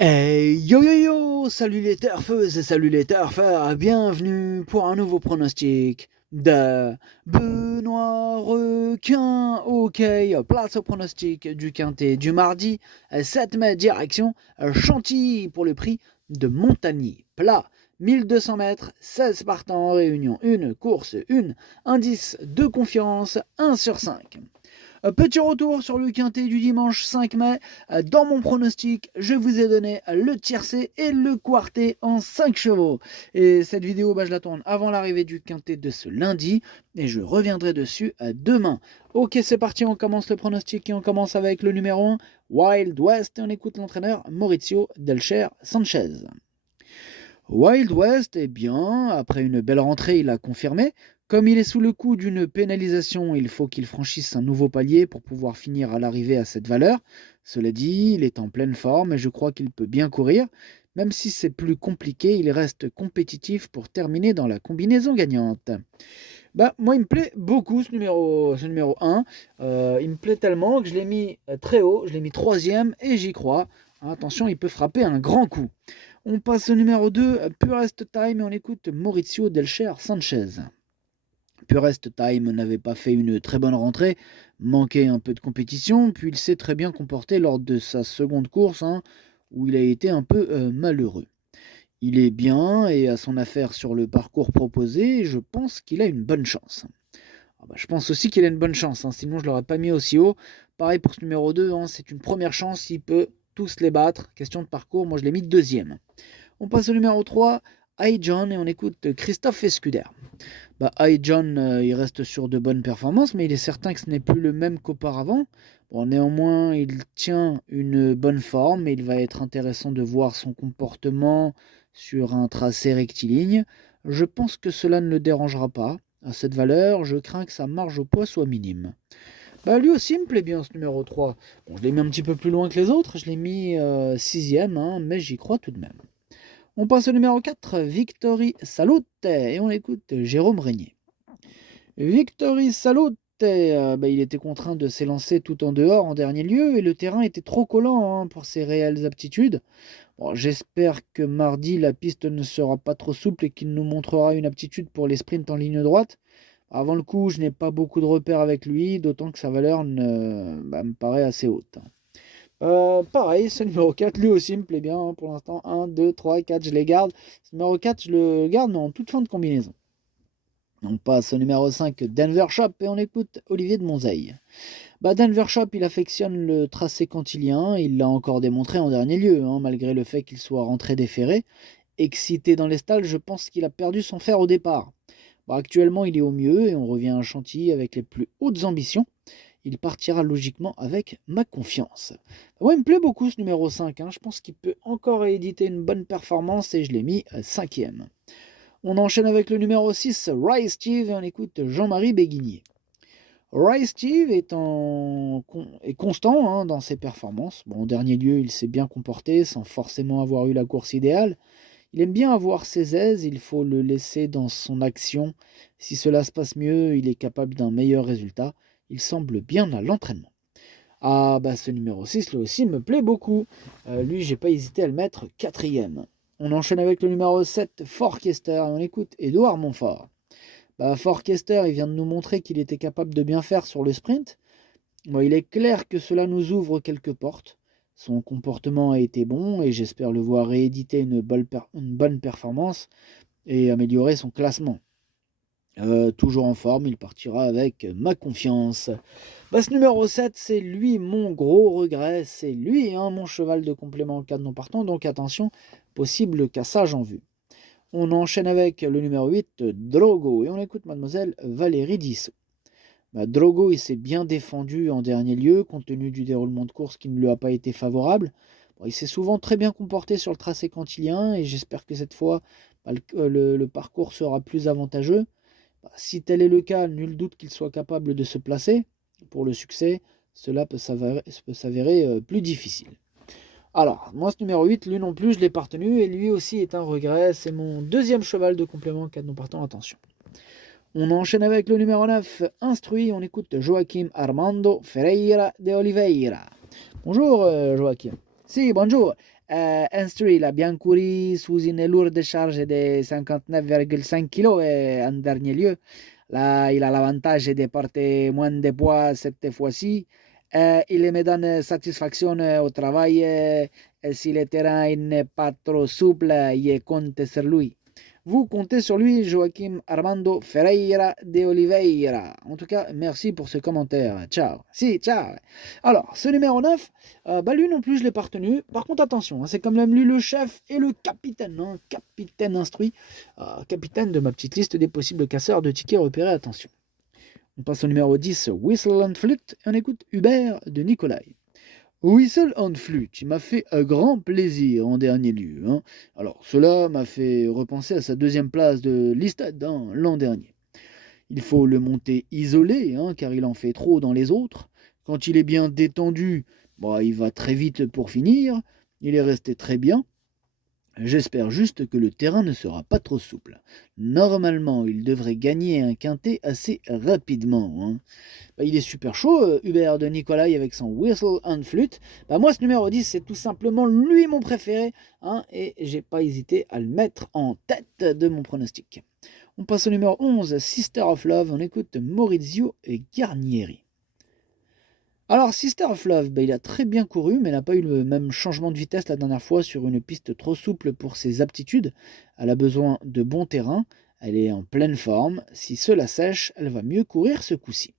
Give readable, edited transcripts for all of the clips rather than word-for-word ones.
Hey yo yo yo, salut les turfeuses et salut les turfeurs, bienvenue pour un nouveau pronostic de Benoît Requin. Ok, place au pronostic du quintet du mardi 7 mai, direction Chantilly pour le prix de Montagny. Plat, 1200 mètres, 16 partants en réunion, une course, une indice de confiance, 1 sur 5. Petit retour sur le quintet du dimanche 5 mai. Dans mon pronostic, je vous ai donné le tiercé et le quartet en 5 chevaux. Et cette vidéo, je la tourne avant l'arrivée du quintet de ce lundi. Et je reviendrai dessus demain. Ok, c'est parti, on commence le pronostic et on commence avec le numéro 1, Wild West. Et on écoute l'entraîneur Maurizio Delcher Sanchez. Wild West, eh bien, après une belle rentrée, il a confirmé. Comme il est sous le coup d'une pénalisation, il faut qu'il franchisse un nouveau palier pour pouvoir finir à l'arrivée à cette valeur. Cela dit, il est en pleine forme et je crois qu'il peut bien courir. Même si c'est plus compliqué, il reste compétitif pour terminer dans la combinaison gagnante. Moi, il me plaît beaucoup ce numéro 1. Il me plaît tellement que je l'ai mis très haut, je l'ai mis troisième et j'y crois. Attention, il peut frapper un grand coup. On passe au numéro 2, Purest Time, et on écoute Maurizio Delcher Sanchez. Purest Time n'avait pas fait une très bonne rentrée, manquait un peu de compétition, puis il s'est très bien comporté lors de sa seconde course, où il a été un peu malheureux. Il est bien et a son affaire sur le parcours proposé, je pense qu'il a une bonne chance. Je pense aussi qu'il a une bonne chance, sinon je ne l'aurais pas mis aussi haut. Pareil pour ce numéro 2, c'est une première chance, il peut tous les battre. Question de parcours, moi je l'ai mis deuxième. On passe au numéro 3, Hi John, et on écoute Christophe Escuder. Hi John, il reste sur de bonnes performances, mais il est certain que ce n'est plus le même qu'auparavant. Bon, néanmoins, il tient une bonne forme et il va être intéressant de voir son comportement sur un tracé rectiligne. Je pense que cela ne le dérangera pas. À cette valeur, je crains que sa marge au poids soit minime. Lui aussi me plaît bien ce numéro 3. Bon, je l'ai mis un petit peu plus loin que les autres, je l'ai mis sixième, mais j'y crois tout de même. On passe au numéro 4, Victory Salute, et on écoute Jérôme Régnier. Victory Salute, il était contraint de s'élancer tout en dehors en dernier lieu, et le terrain était trop collant pour ses réelles aptitudes. Bon, j'espère que mardi, la piste ne sera pas trop souple et qu'il nous montrera une aptitude pour les sprints en ligne droite. Avant le coup, je n'ai pas beaucoup de repères avec lui, d'autant que sa valeur me paraît assez haute. Pareil, ce numéro 4, lui aussi me plaît bien pour l'instant. 1, 2, 3, 4, je les garde. Ce numéro 4, je le garde, mais en toute fin de combinaison. On passe au numéro 5, Denver Shop, et on écoute Olivier de Monzeil. Denver Shop, il affectionne le tracé cantilien, il l'a encore démontré en dernier lieu, malgré le fait qu'il soit rentré déféré. Excité dans les stalles, je pense qu'il a perdu son fer au départ. Actuellement, il est au mieux et on revient à Chantilly avec les plus hautes ambitions. Il partira logiquement avec ma confiance. Ouais, il me plaît beaucoup ce numéro 5. Je pense qu'il peut encore éditer une bonne performance et je l'ai mis cinquième. On enchaîne avec le numéro 6, Rise Steve, et on écoute Jean-Marie Béguinier. Rise Steve est constant dans ses performances. Bon, en dernier lieu, il s'est bien comporté sans forcément avoir eu la course idéale. Il aime bien avoir ses aises, il faut le laisser dans son action. Si cela se passe mieux, il est capable d'un meilleur résultat. Il semble bien à l'entraînement. Ce numéro 6, lui aussi, me plaît beaucoup. Lui, j'ai pas hésité à le mettre quatrième. On enchaîne avec le numéro 7, Forkester, et on écoute Édouard Montfort. Forkester, il vient de nous montrer qu'il était capable de bien faire sur le sprint. Il est clair que cela nous ouvre quelques portes. Son comportement a été bon et j'espère le voir rééditer une bonne performance et améliorer son classement. Toujours en forme, il partira avec ma confiance. Ce numéro 7, c'est lui mon gros regret, c'est lui mon cheval de complément en cas de non partant, donc attention, possible cassage en vue. On enchaîne avec le numéro 8, Drogo, et on écoute mademoiselle Valérie Dissot. Drogo, il s'est bien défendu en dernier lieu, compte tenu du déroulement de course qui ne lui a pas été favorable. Il s'est souvent très bien comporté sur le tracé cantilien et j'espère que cette fois, le parcours sera plus avantageux. Si tel est le cas, nul doute qu'il soit capable de se placer. Pour le succès, cela peut s'avérer plus difficile. Alors, moi, ce numéro 8, lui non plus, je l'ai pas retenu, et lui aussi est un regret. C'est mon deuxième cheval de complément, 4 non partant, attention. On enchaîne avec le numéro 9, Instruit, on écoute Joaquim Armando Ferreira de Oliveira. Bonjour Joaquim. Si, bonjour. Instruit, il a bien couru sous une lourde charge de 59,5 kg et en dernier lieu. Là, il a l'avantage de porter moins de poids cette fois-ci. Il me donne satisfaction au travail. Et si le terrain n'est pas trop souple, je compte sur lui. Vous comptez sur lui, Joaquim Armando Ferreira de Oliveira. En tout cas, merci pour ce commentaire. Ciao. Si, ciao. Alors, ce numéro 9, lui non plus, je ne l'ai pas retenu. Par contre, attention, c'est comme même lui le chef et le capitaine. Capitaine instruit. Capitaine de ma petite liste des possibles casseurs de tickets repérés. Attention. On passe au numéro 10, Whistle and Flute. Et on écoute Hubert de Nicolai. Whistle and Flute, il m'a fait un grand plaisir en dernier lieu. Alors, cela m'a fait repenser à sa deuxième place de listade l'an dernier. Il faut le monter isolé, car il en fait trop dans les autres. Quand il est bien détendu, il va très vite pour finir. Il est resté très bien. J'espère juste que le terrain ne sera pas trop souple. Normalement, il devrait gagner un quintet assez rapidement. Il est super chaud, Hubert de Nicolai avec son Whistle and Flute. Moi, ce numéro 10, c'est tout simplement lui mon préféré. Et j'ai pas hésité à le mettre en tête de mon pronostic. On passe au numéro 11, Sister of Love. On écoute Maurizio Garnieri. Alors, Sister of Love, il a très bien couru, mais n'a pas eu le même changement de vitesse la dernière fois sur une piste trop souple pour ses aptitudes. Elle a besoin de bon terrain, elle est en pleine forme. Si cela sèche, elle va mieux courir ce coup-ci.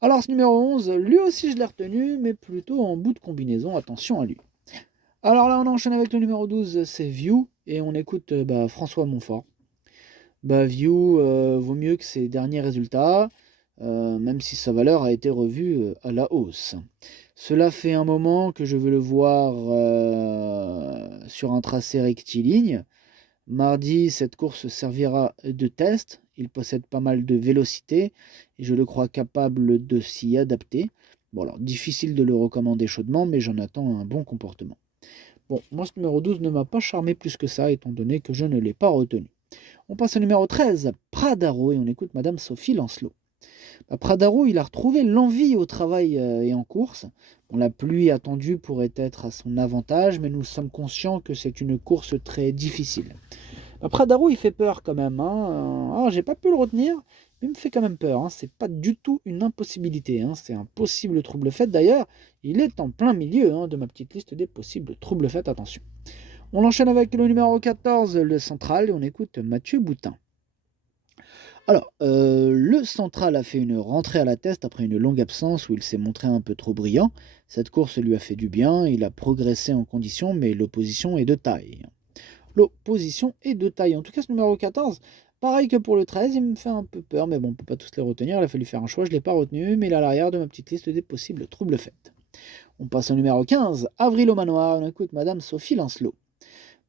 Alors, ce numéro 11, lui aussi je l'ai retenu, mais plutôt en bout de combinaison, attention à lui. Alors là, on enchaîne avec le numéro 12, c'est View, et on écoute François Montfort. View vaut mieux que ses derniers résultats. Même si sa valeur a été revue à la hausse. Cela fait un moment que je veux le voir sur un tracé rectiligne. Mardi, cette course servira de test. Il possède pas mal de vélocité et je le crois capable de s'y adapter. Alors difficile de le recommander chaudement, mais j'en attends un bon comportement. Moi ce numéro 12 ne m'a pas charmé plus que ça, étant donné que je ne l'ai pas retenu. On passe au numéro 13, Pradaro, et on écoute Madame Sophie Lancelot. Pradaro, il a retrouvé l'envie au travail et en course. La pluie attendue pourrait être à son avantage, mais nous sommes conscients que c'est une course très difficile. Pradaro, il fait peur quand même. J'ai pas pu le retenir, mais il me fait quand même peur. C'est pas du tout une impossibilité. C'est un possible trouble fait. D'ailleurs, il est en plein milieu de ma petite liste des possibles troubles faits. Attention. On enchaîne avec le numéro 14, le central, et on écoute Mathieu Boutin. Alors, le central a fait une rentrée à la test après une longue absence où il s'est montré un peu trop brillant. Cette course lui a fait du bien, il a progressé en condition, mais l'opposition est de taille. En tout cas, ce numéro 14, pareil que pour le 13, il me fait un peu peur, mais bon, on ne peut pas tous les retenir, il a fallu faire un choix, je ne l'ai pas retenu, mais il est à l'arrière de ma petite liste des possibles troubles faits. On passe au numéro 15, Avril au manoir, on écoute Madame Sophie Lancelot.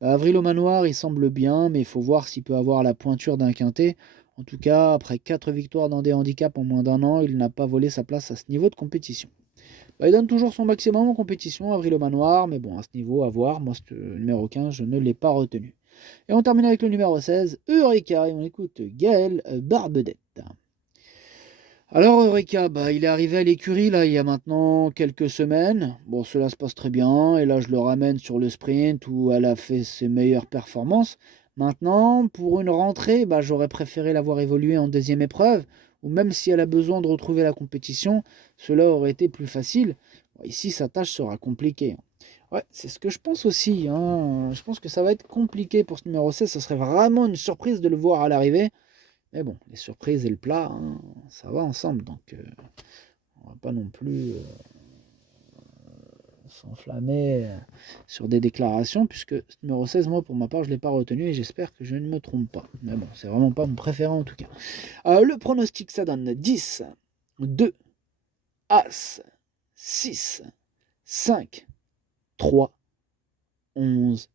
Avril au manoir, il semble bien, mais il faut voir s'il peut avoir la pointure d'un quintet. En tout cas, après 4 victoires dans des handicaps en moins d'un an, il n'a pas volé sa place à ce niveau de compétition. Il donne toujours son maximum en compétition, Avril au manoir, mais bon, à ce niveau, à voir. Moi, ce numéro 15, je ne l'ai pas retenu. Et on termine avec le numéro 16, Eureka, et on écoute Gaël Barbedette. Alors Eureka, il est arrivé à l'écurie là il y a maintenant quelques semaines. Cela se passe très bien, et là je le ramène sur le sprint où elle a fait ses meilleures performances. Maintenant, pour une rentrée, j'aurais préféré l'avoir évolué en deuxième épreuve, ou même si elle a besoin de retrouver la compétition, cela aurait été plus facile. Ici, sa tâche sera compliquée. Ouais, c'est ce que je pense aussi. Je pense que ça va être compliqué pour ce numéro 16. Ce serait vraiment une surprise de le voir à l'arrivée. Mais bon, les surprises et le plat, ça va ensemble. Donc, on va pas non plus s'enflammer sur des déclarations, puisque ce numéro 16, moi, pour ma part, je ne l'ai pas retenu et j'espère que je ne me trompe pas. Mais bon, c'est vraiment pas mon préféré en tout cas. Le pronostic, ça donne 10, 2, As, 6, 5, 3, 11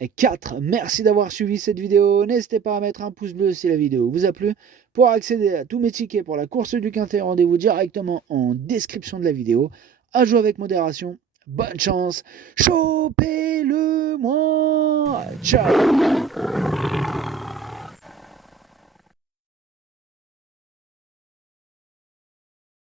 et 4. Merci d'avoir suivi cette vidéo. N'hésitez pas à mettre un pouce bleu si la vidéo vous a plu. Pour accéder à tous mes tickets pour la course du Quintet, rendez-vous directement en description de la vidéo. À jouer avec modération. Bonne chance. Chopez-le moi. Ciao.